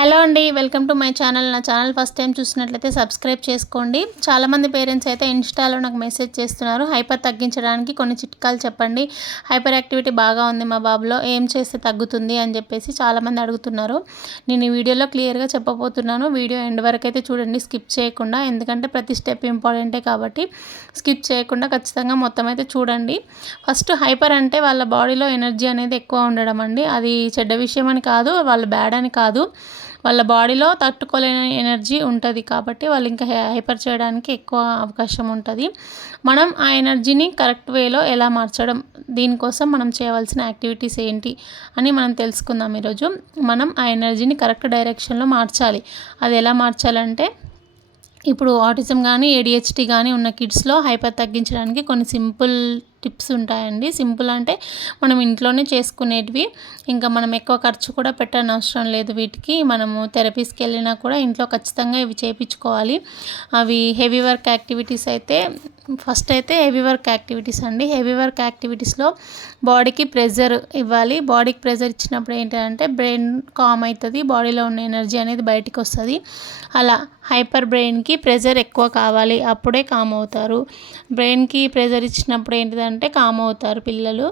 Hello అండి, welcome to my channel. నా channel first time చూసినట్లయితే సబ్స్క్రైబ్ చేసుకోండి. చాలామంది పేరెంట్స్ అయితే ఇన్స్టాలో నాకు మెసేజ్ చేస్తున్నారు, హైపర్ తగ్గించడానికి కొన్ని చిట్కాలు చెప్పండి, హైపర్ యాక్టివిటీ బాగా ఉంది మా బాబులో, ఏం చేస్తే తగ్గుతుంది అని చెప్పేసి చాలామంది అడుగుతున్నారు. నేను ఈ వీడియోలో క్లియర్గా చెప్పబోతున్నాను. వీడియో ఎండ్ వరకు అయితే చూడండి, స్కిప్ చేయకుండా, ఎందుకంటే ప్రతి స్టెప్ ఇంపార్టెంటే కాబట్టి స్కిప్ చేయకుండా ఖచ్చితంగా మొత్తం అయితే చూడండి. ఫస్ట్ హైపర్ అంటే వాళ్ళ బాడీలో ఎనర్జీ అనేది ఎక్కువ ఉండడం అండి. అది చెడ్డ విషయం అని కాదు, వాళ్ళు బ్యాడ్ అని కాదు, వాళ్ళ బాడీలో తట్టుకోలేని ఎనర్జీ ఉంటుంది కాబట్టి వాళ్ళు ఇంకా హైపర్ చేయడానికి ఎక్కువ అవకాశం ఉంటుంది. మనం ఆ ఎనర్జీని కరెక్ట్ వేలో ఎలా మార్చడం, దీనికోసం మనం చేయవలసిన యాక్టివిటీస్ ఏంటి అని మనం తెలుసుకుందాం. ఈరోజు మనం ఆ ఎనర్జీని కరెక్ట్ డైరెక్షన్లో మార్చాలి. అది ఎలా మార్చాలంటే, ఇప్పుడు ఆటిజం కానీ ఏడిహెచ్డి కానీ ఉన్న కిడ్స్లో హైపర్ తగ్గించడానికి కొన్ని సింపుల్ టిప్స్ ఉంటాయండి. సింపుల్ అంటే మనం ఇంట్లోనే చేసుకునేటివి, ఇంకా మనం ఎక్కువ ఖర్చు కూడా పెట్టని అవసరం లేదు. వీటికి మనము థెరపీస్కి వెళ్ళినా కూడా ఇంట్లో ఖచ్చితంగా ఇవి చేయించుకోవాలి. అవి హెవీ వర్క్ యాక్టివిటీస్ అయితే, ఫస్ట్ అయితే హెవీ వర్క్ యాక్టివిటీస్ అండి. హెవీ వర్క్ యాక్టివిటీస్లో బాడీకి ప్రెజర్ ఇవ్వాలి. బాడీకి ప్రెజర్ ఇచ్చినప్పుడు ఏంటంటే బ్రెయిన్ కామ్ అవుతుంది, బాడీలో ఉన్న ఎనర్జీ అనేది బయటికి వస్తుంది. అలా హైపర్ బ్రెయిన్కి ప్రెజర్ ఎక్కువ కావాలి, అప్పుడే కామ్ అవుతారు. బ్రెయిన్కి ప్రెజర్ ఇచ్చినప్పుడు ఏంటిదంటే కామ్ అవుతారు పిల్లలు.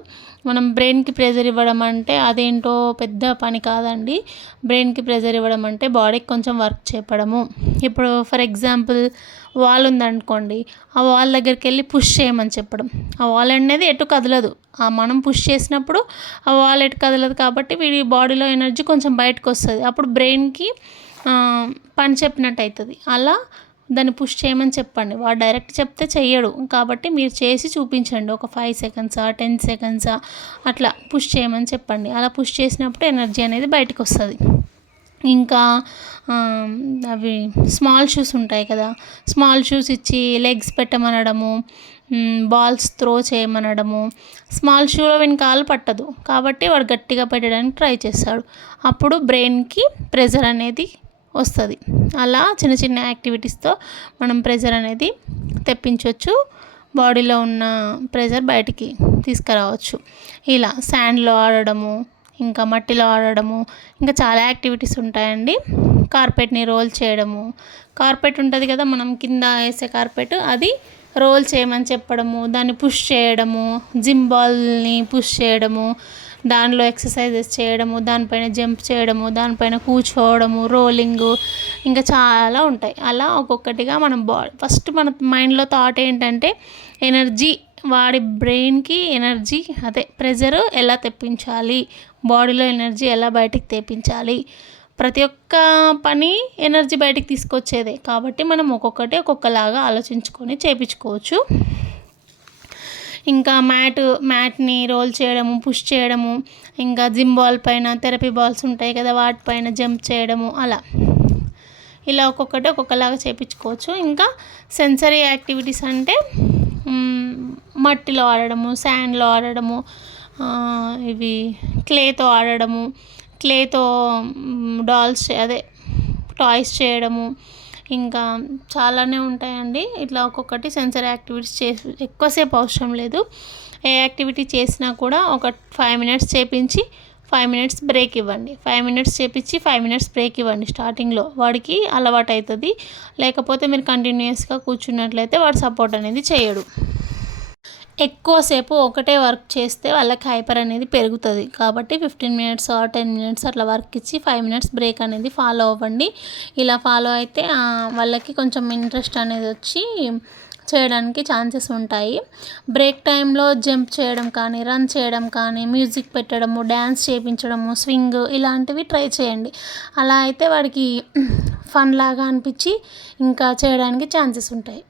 మనం బ్రెయిన్కి ప్రెజర్ ఇవ్వడం అంటే అదేంటో పెద్ద పని కాదండి. బ్రెయిన్కి ప్రెజర్ ఇవ్వడం అంటే బాడీకి కొంచెం వర్క్ చెప్పడము. ఇప్పుడు ఫర్ ఎగ్జాంపుల్ వాల్ ఉందనుకోండి, ఆ వాల్ దగ్గరికి వెళ్ళి పుష్ చేయమని చెప్పడం. ఆ వాల్ అనేది ఎటు కదలదు, మనం పుష్ చేసినప్పుడు ఆ వాల్ ఎటు కదలదు కాబట్టి వీడి బాడీలో ఎనర్జీ కొంచెం బయటకు వస్తుంది, అప్పుడు బ్రెయిన్కి పని చెప్పినట్టు అవుతుంది. అలా దాన్ని పుష్ చేయమని చెప్పండి. వాడు డైరెక్ట్ చెప్తే చెయ్యడు కాబట్టి మీరు చేసి చూపించండి. ఒక 5 సెకండ్సా 10 సెకండ్సా అట్లా పుష్ చేయమని చెప్పండి. అలా పుష్ చేసినప్పుడు ఎనర్జీ అనేది బయటకు వస్తుంది. ఇంకా అవి స్మాల్ షూస్ ఉంటాయి కదా, స్మాల్ షూస్ ఇచ్చి లెగ్స్ పెట్టమనడము, బాల్స్ త్రో చేయమనడము. స్మాల్ షూలో వీని కాలు పట్టదు కాబట్టి వాడు గట్టిగా పెట్టడానికి ట్రై చేస్తాడు, అప్పుడు బ్రెయిన్కి ప్రెజర్ అనేది వస్తుంది. అలా చిన్న చిన్న యాక్టివిటీస్తో మనం ప్రెజర్ అనేది తెప్పించవచ్చు, బాడీలో ఉన్న ప్రెజర్ బయటికి తీసుకురావచ్చు. ఇలా శాండ్లో ఆడడము, ఇంకా మట్టిలో ఆడడము, ఇంకా చాలా యాక్టివిటీస్ ఉంటాయండి. కార్పెట్ని రోల్ చేయడము, కార్పెట్ ఉంటుంది కదా మనం కింద వేసే కార్పెట్, అది రోల్ చేయమని చెప్పడము, దాన్ని పుష్ చేయడము, జిమ్ బాల్ని పుష్ చేయడము, దానిలో ఎక్సర్సైజెస్ చేయడము, దానిపైన జంప్ చేయడము, దానిపైన కూర్చోవడము, రోలింగు, ఇంకా చాలా ఉంటాయి. అలా ఒక్కొక్కటిగా మనం ఫస్ట్ మన మైండ్లో థాట్ ఏంటంటే ఎనర్జీ, వాడి బ్రెయిన్కి ఎనర్జీ, అదే ప్రెజర్ ఎలా తెప్పించాలి, బాడీలో ఎనర్జీ ఎలా బయటికి తెప్పించాలి. ప్రతి ఒక్క పని ఎనర్జీ బయటికి తీసుకొచ్చేదే కాబట్టి మనం ఒక్కొక్కలాగా ఆలోచించుకొని చేయించుకోవచ్చు. ఇంకా మ్యాట్ని రోల్ చేయడము, పుష్ చేయడము, ఇంకా జిమ్ బాల్ పైన థెరపీ బాల్స్ ఉంటాయి కదా వాటిపైన జంప్ చేయడము, అలా ఇలా ఒక్కొక్కలాగా చేయించుకోవచ్చు. ఇంకా సెన్సరీ యాక్టివిటీస్ అంటే మట్టిలో ఆడడము, శాండ్లో ఆడడము, ఇవి క్లేతో ఆడడము, క్లేతో డాల్స్ అదే టాయ్స్ చేయడము, ఇంకా చాలానే ఉంటాయండి. ఇట్లా ఒక్కొక్కటి సెన్సరీ యాక్టివిటీస్ ఎక్కువసేపు అవసరం లేదు. ఏ యాక్టివిటీ చేసినా కూడా ఒక 5 మినిట్స్ చేపించి 5 మినిట్స్ బ్రేక్ ఇవ్వండి. 5 మినిట్స్ చేపించి 5 మినిట్స్ బ్రేక్ ఇవ్వండి. స్టార్టింగ్లో వాడికి అలవాటు అవుతుంది, లేకపోతే మీరు కంటిన్యూస్గా కూర్చున్నట్లయితే వాడు సపోర్ట్ అనేది చేయడు. ఎక్కువసేపు ఒకటే వర్క్ చేస్తే వాళ్ళకి హైపర్ అనేది పెరుగుతుంది కాబట్టి 15 మినిట్స్ ఆర్ 10 మినిట్స్ అట్లా వర్క్ ఇచ్చి 5 మినిట్స్ బ్రేక్ అనేది ఫాలో అవ్వండి. ఇలా ఫాలో అయితే వాళ్ళకి కొంచెం ఇంట్రెస్ట్ అనేది వచ్చి చేయడానికి ఛాన్సెస్ ఉంటాయి. బ్రేక్ టైంలో జంప్ చేయడం కానీ, రన్ చేయడం కానీ, మ్యూజిక్ పెట్టడము, డ్యాన్స్ చేయించడము, స్వింగ్ ఇలాంటివి ట్రై చేయండి. అలా అయితే వాడికి ఫన్ లాగా అనిపించి ఇంకా చేయడానికి ఛాన్సెస్ ఉంటాయి.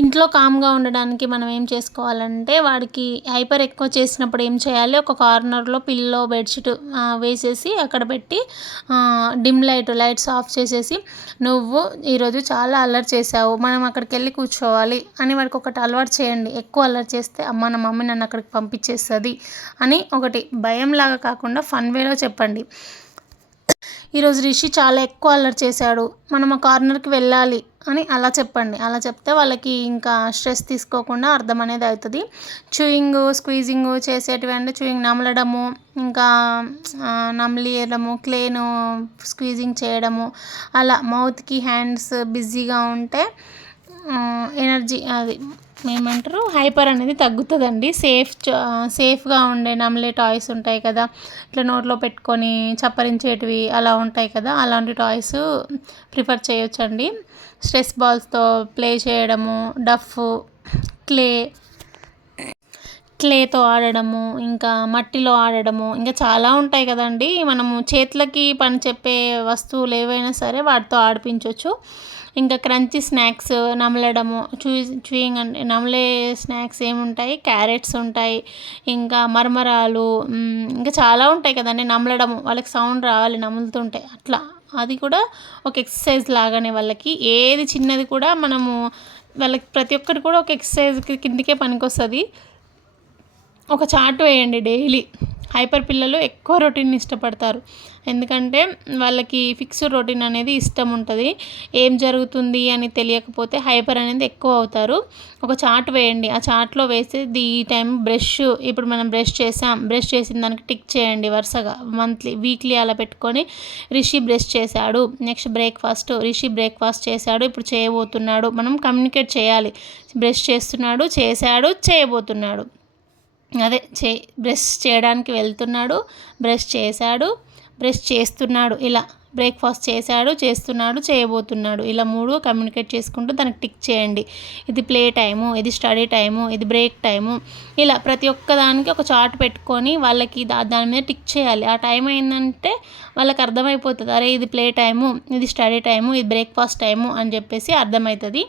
ఇంట్లో కామ్గా ఉండడానికి మనం ఏం చేసుకోవాలంటే, వాడికి హైపర్ ఎక్కువ చేసినప్పుడు ఏం చేయాలి, ఒక కార్నర్లో పిల్లో బెడ్షీట్ వేసేసి అక్కడ పెట్టి డిమ్ లైట్స్ ఆఫ్ చేసేసి, నువ్వు ఈరోజు చాలా అల్లరి చేసావు, మనం అక్కడికి వెళ్ళి కూర్చోవాలి అని వాడికి ఒకటి అలవాటు చేయండి. ఎక్కువ అల్లరి చేస్తే నా మమ్మీ నన్ను అక్కడికి పంపించేస్తుంది అని ఒకటి భయంలాగా కాకుండా ఫన్ వేలో చెప్పండి. ఈరోజు రిషి చాలా ఎక్కువ అల్లరి చేశాడు, మనం ఆ కార్నర్కి వెళ్ళాలి అని అలా చెప్పండి. అలా చెప్తే వాళ్ళకి ఇంకా స్ట్రెస్ తీసుకోకుండా అర్థం అనేది అవుతుంది. స్క్వీజింగ్ చేసేటివి అంటే చూయింగ్ నమలడము, ఇంకా నమిలియడము, క్లేను స్క్వీజింగ్ చేయడము, అలా మౌత్కి హ్యాండ్స్ బిజీగా ఉంటే ఎనర్జీ అది ఏమంటారు హైపర్ అనేది తగ్గుతుందండి. సేఫ్గా ఉండే నమిలే టాయ్స్ ఉంటాయి కదా, ఇట్లా నోట్లో పెట్టుకొని చప్పరించేటివి అలా ఉంటాయి కదా, అలాంటి టాయ్స్ ప్రిఫర్ చేయొచ్చండి. స్ట్రెస్ బాల్స్తో ప్లే చేయడము, డఫ్, క్లేతో ఆడడము, ఇంకా మట్టిలో ఆడడము, ఇంకా చాలా ఉంటాయి కదండి. మనము చేతులకి పని చెప్పే వస్తువులు ఏవైనా సరే వాటితో ఆడిపించవచ్చు. ఇంకా క్రంచీ స్నాక్స్ నమలడము, చూయింగ్ అంటే నమలే స్నాక్స్ ఏముంటాయి, క్యారెట్స్ ఉంటాయి, ఇంకా మరమరాలు, ఇంకా చాలా ఉంటాయి కదండి. నమలడము, వాళ్ళకి సౌండ్ రావాలి నములుతుంటే, అట్లా అది కూడా ఒక ఎక్సర్సైజ్ లాగానే. వాళ్ళకి ఏది చిన్నది కూడా మనము వాళ్ళకి ప్రతి ఒక్కటి కూడా ఒక ఎక్సర్సైజ్ కిందకే పనికొస్తుంది. ఒక చార్ట్ వేయండి డైలీ. హైపర్ పిల్లలు ఎక్కువ రొటీన్ ఇష్టపడతారు, ఎందుకంటే వాళ్ళకి ఫిక్స్డ్ రొటీన్ అనేది ఇష్టం ఉంటుంది. ఏం జరుగుతుంది అని తెలియకపోతే హైపర్ అనేది ఎక్కువ అవుతారు. ఒక చార్ట్ వేయండి, ఆ చార్ట్లో వేసేది ఈ టైం ఇప్పుడు మనం బ్రష్ చేసిన దానికి టిక్ చేయండి వరుసగా, వీక్లీ అలా పెట్టుకొని. రిషి బ్రష్ చేశాడు, నెక్స్ట్ రిషి బ్రేక్ఫాస్ట్ చేశాడు, ఇప్పుడు చేయబోతున్నాడు. మనం కమ్యూనికేట్ చేయాలి, బ్రష్ చేస్తున్నాడు, చేశాడు, చేయబోతున్నాడు. బ్రష్ చేయడానికి వెళ్తున్నాడు, బ్రష్ చేశాడు, బ్రష్ చేస్తున్నాడు, ఇలా బ్రేక్ఫాస్ట్ చేస్తున్నాడు, చేయబోతున్నాడు, ఇలా 3 కమ్యూనికేట్ చేసుకుంటూ దానికి టిక్ చేయండి. ఇది ప్లే టైము, ఇది స్టడీ టైము, ఇది బ్రేక్ టైము, ఇలా ప్రతి ఒక్క దానికి ఒక చార్ట్ పెట్టుకొని వాళ్ళకి దాని మీద టిక్ చేయాలి. ఆ టైం అయిందంటే వాళ్ళకి అర్థమైపోతుంది, అరే ఇది ప్లే టైము, ఇది స్టడీ టైము, ఇది బ్రేక్ఫాస్ట్ టైము అని చెప్పేసి అర్థమవుతుంది.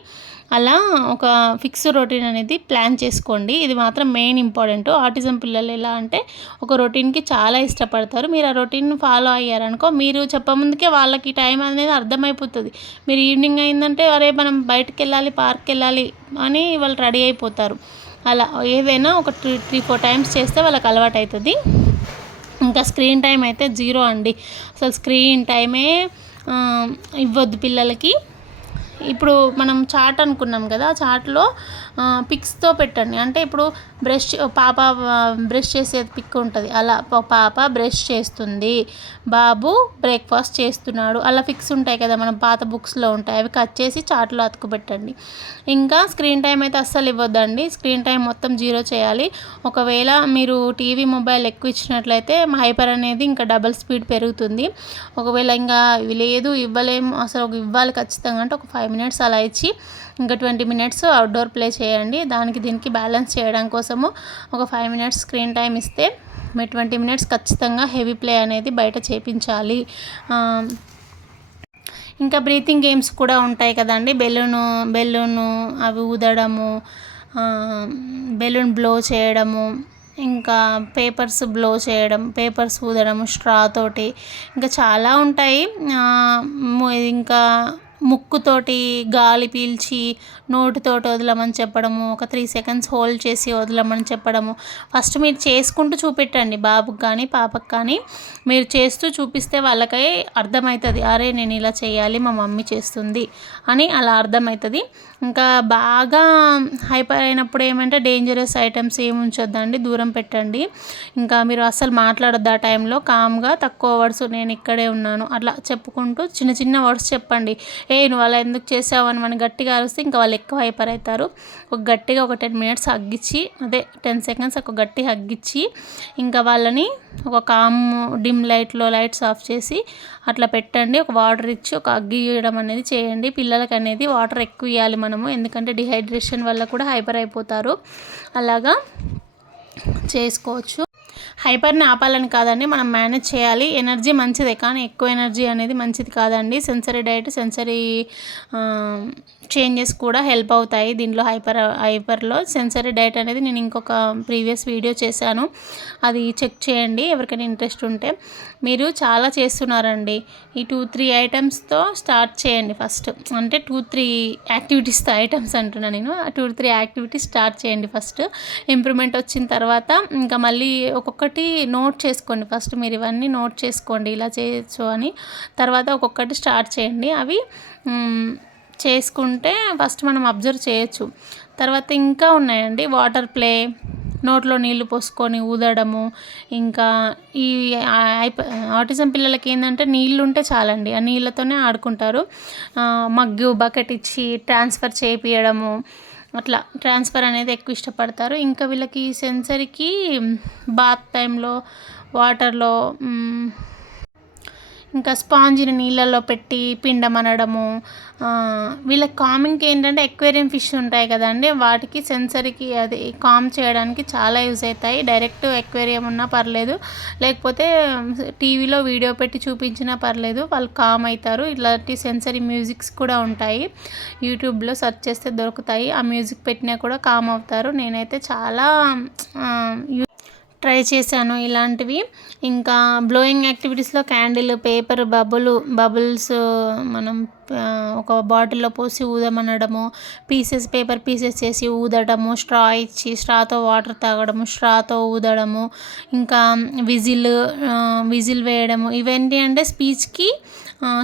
అలా ఒక ఫిక్స్ రొటీన్ అనేది ప్లాన్ చేసుకోండి. ఇది మాత్రం మెయిన్ ఇంపార్టెంట్. ఆటిజం పిల్లలు ఎలా అంటే ఒక రొటీన్కి చాలా ఇష్టపడతారు. మీరు ఆ రొటీన్ ఫాలో అయ్యారనుకో, మీరు చెప్పముందుకే వాళ్ళకి టైం అనేది అర్థమైపోతుంది. మీరు ఈవినింగ్ అయిందంటే అరే మనం బయటకు వెళ్ళాలి, పార్క్కి వెళ్ళాలి అని వాళ్ళు రెడీ అయిపోతారు. అలా ఏదైనా ఒక 3-4 టైమ్స్ చేస్తే వాళ్ళకి అలవాటు అవుతుంది. ఇంకా స్క్రీన్ టైం అయితే 0 అండి. అసలు స్క్రీన్ టైమే ఇవ్వద్దు పిల్లలకి. ఇప్పుడు మనం చార్ట్ అనుకున్నాం కదా, ఆ చార్ట్లో పిక్స్తో పెట్టండి. అంటే ఇప్పుడు పాప బ్రష్ చేసేది పిక్ ఉంటుంది, అలా పాప బ్రష్ చేస్తుంది, బాబు బ్రేక్ఫాస్ట్ చేస్తున్నాడు, అలా పిక్స్ ఉంటాయి కదా మన పాత బుక్స్లో ఉంటాయి, అవి కట్ చేసి చార్ట్లో అతుకు పెట్టండి. ఇంకా స్క్రీన్ టైం అయితే అస్సలు ఇవ్వద్దండి. స్క్రీన్ టైం మొత్తం 0 చేయాలి. ఒకవేళ మీరు టీవీ మొబైల్ ఎక్కువ ఇచ్చినట్లయితే హైపర్ అనేది ఇంకా డబల్ స్పీడ్ పెరుగుతుంది. ఒకవేళ ఇంకా లేదు ఇవ్వలేము, అసలు ఇవ్వాలి ఖచ్చితంగా అంటే ఒక 5 minutes అలా ఇచ్చి ఇంకా 20 minutes అవుట్డోర్ ప్లే చేయండి. దీనికి బ్యాలెన్స్ చేయడం కోసము ఒక 5 minutes స్క్రీన్ టైం ఇస్తే మీరు 20 minutes ఖచ్చితంగా హెవీ ప్లే అనేది బయట చేపించాలి. ఇంకా బ్రీతింగ్ గేమ్స్ కూడా ఉంటాయి కదండి. బెలూను అవి ఊదడము, బెలూన్ బ్లో చేయడము, ఇంకా పేపర్స్ బ్లో చేయడం, పేపర్స్ ఊదడము స్ట్రా తోటి, ఇంకా చాలా ఉంటాయి. ఇంకా ముక్కుతోటి గాలి పీల్చి నోటితోటి వదలమని చెప్పడము, ఒక 3 seconds హోల్డ్ చేసి వదలమని చెప్పడము. ఫస్ట్ మీరు చేసుకుంటూ చూపెట్టండి, బాబుకి కానీ పాపకు కానీ. మీరు చేస్తూ చూపిస్తే వాళ్ళకి అర్థమవుతుంది, అరే నేను ఇలా చేయాలి, మా మమ్మీ చేస్తుంది అని అలా అర్థమవుతుంది. ఇంకా బాగా హైపర్ అయినప్పుడు ఏమంటే డేంజరస్ ఐటమ్స్ ఏమి ఉంచొద్దండి, దూరం పెట్టండి. ఇంకా మీరు అస్సలు మాట్లాడొద్దు ఆ టైంలో. కామ్గా తక్కువ వర్డ్స్, నేను ఇక్కడే ఉన్నాను అట్లా చెప్పుకుంటూ చిన్న చిన్న వర్డ్స్ చెప్పండి. నువ్వు అలా ఎందుకు చేసావు అని మనం గట్టిగా అరిస్తే ఇంకా వాళ్ళు ఎక్కువ హైపర్ అవుతారు. గట్టిగా ఒక 10 minutes హగ్గిచ్చి, 10 seconds ఒక గట్టి హగ్గిచ్చి, ఇంకా వాళ్ళని ఒక కామ్ డిమ్ లైట్స్ ఆఫ్ చేసి అట్లా పెట్టండి. ఒక వాటర్ ఇచ్చి ఒక హగ్ ఇవ్వడం అనేది చేయండి. పిల్లలకి అనేది వాటర్ ఎక్కువ ఇవ్వాలి మనము, ఎందుకంటే డిహైడ్రేషన్ వల్ల కూడా హైపర్ అయిపోతారు. అలాగా చేసుకోవచ్చు. హైపర్ని ఆపాలని కాదండి, మనం మేనేజ్ చేయాలి. ఎనర్జీ మంచిదే, కానీ ఎక్కువ ఎనర్జీ అనేది మంచిది కాదండి. సెన్సరీ చేంజెస్ కూడా హెల్ప్ అవుతాయి దీంట్లో. హైపర్లో సెన్సరీ డైట్ అనేది నేను ఇంకొక ప్రీవియస్ వీడియో చేశాను, అది చెక్ చేయండి ఎవరికైనా ఇంట్రెస్ట్ ఉంటే. మీరు చాలా చేస్తున్నారండి, ఈ 2-3 ఐటమ్స్తో స్టార్ట్ చేయండి ఫస్ట్. అంటే 2-3 యాక్టివిటీస్తో, ఐటమ్స్ అంటున్నా నేను, 2-3 యాక్టివిటీస్ స్టార్ట్ చేయండి ఫస్ట్. ఇంప్రూవ్మెంట్ వచ్చిన తర్వాత ఇంకా మళ్ళీ ఒక్కొక్కటి నోట్ చేసుకోండి. ఫస్ట్ మీరు ఇవన్నీ నోట్ చేసుకోండి ఇలా చేయొచ్చు అని, తర్వాత ఒక్కొక్కటి స్టార్ట్ చేయండి. అవి చేసుకుంటే ఫస్ట్ మనం అబ్జర్వ్ చేయొచ్చు. తర్వాత ఇంకా ఉన్నాయండి వాటర్ ప్లే, నోట్లో నీళ్లు పోసుకొని ఊదడము. ఇంకా ఈ ఆటిజం పిల్లలకి ఏంటంటే నీళ్ళు ఉంటే చాలండి, ఆ నీళ్ళతోనే ఆడుకుంటారు. మగ్గు బకెట్ ఇచ్చి ట్రాన్స్ఫర్ చేపియడము, అట్లా ట్రాన్స్ఫర్ అనేది ఎక్కువ ఇష్టపడతారు. ఇంకా వీళ్ళకి సెన్సరీకి బాత్ టైంలో వాటర్లో ఇంకా స్పాంజిని నీళ్ళల్లో పెట్టి పిండమనడము. వీళ్ళకి కామింగ్కి ఏంటంటే ఎక్వేరియం ఫిష్ ఉంటాయి కదండి, వాటికి సెన్సరీకి అది కామ్ చేయడానికి చాలా యూజ్ అవుతాయి. డైరెక్ట్ ఎక్వేరియం ఉన్నా పర్లేదు, లేకపోతే టీవీలో వీడియో పెట్టి చూపించినా పర్లేదు, వాళ్ళు కామ్ అవుతారు. ఇలాంటి సెన్సరీ మ్యూజిక్స్ కూడా ఉంటాయి, యూట్యూబ్లో సెర్చ్ చేస్తే దొరుకుతాయి. ఆ మ్యూజిక్ పెట్టినా కూడా కామ్ అవుతారు. నేనైతే చాలా ట్రై చేశాను ఇలాంటివి. ఇంకా బ్లోయింగ్ యాక్టివిటీస్లో క్యాండిల్, పేపర్, బబుల్స్ మనం ఒక బాటిల్లో పోసి ఊదమనడము, పేపర్ పీసెస్ చేసి ఊదడము, స్ట్రా ఇచ్చి స్ట్రాతో వాటర్ తాగడము, స్ట్రాతో ఊదడము, ఇంకా విజిల్ వేయడము. ఇవేంటి అంటే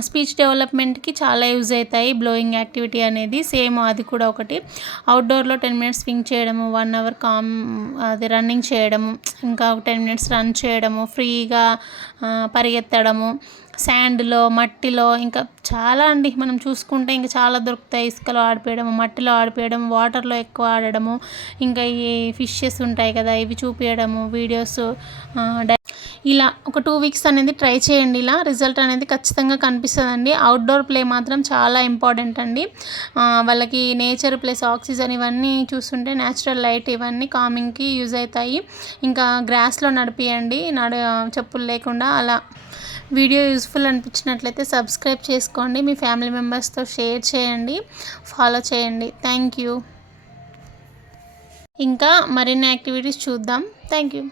స్పీచ్ డెవలప్మెంట్కి చాలా యూజ్ అవుతాయి బ్లోయింగ్ యాక్టివిటీ అనేది. సేమ్ అది కూడా ఒకటి. అవుట్డోర్లో 10 minutes స్వింగ్ చేయడము, 1 hour అది రన్నింగ్ చేయడము, ఇంకా ఒక 10 minutes రన్ చేయడము, ఫ్రీగా పరిగెత్తడము, శాండ్లో, మట్టిలో, ఇంకా చాలా అండి మనం చూసుకుంటే ఇంకా చాలా దొరుకుతాయి. ఇసుకలో ఆడిపోయడము, మట్టిలో ఆడిపోయడం, వాటర్లో ఎక్కువ ఆడడము, ఇంకా ఈ ఫిషెస్ ఉంటాయి కదా ఇవి చూపించడము, వీడియోస్. ఇలా ఒక 2 weeks అనేది ట్రై చేయండి. ఇలా రిజల్ట్ అనేది ఖచ్చితంగా కనిపిస్తుందండి. అవుట్డోర్ ప్లే మాత్రం చాలా ఇంపార్టెంట్ అండి. వాళ్ళకి నేచర్ ప్లస్ ఆక్సిజన్ ఇవన్నీ చూస్తుంటే న్యాచురల్ లైట్ ఇవన్నీ కామింగ్కి యూజ్ అవుతాయి. ఇంకా గ్రాస్లో నడిపియండి, చెప్పులు లేకుండా. అలా వీడియో యూస్ఫుల్ అనిపించినట్లయితే సబ్స్క్రైబ్ చేసుకోండి, మీ ఫ్యామిలీ మెంబర్స్తో షేర్ చేయండి, ఫాలో చేయండి. Thank you. ఇంకా మరిన్ని యాక్టివిటీస్ చూద్దాం. Thank you.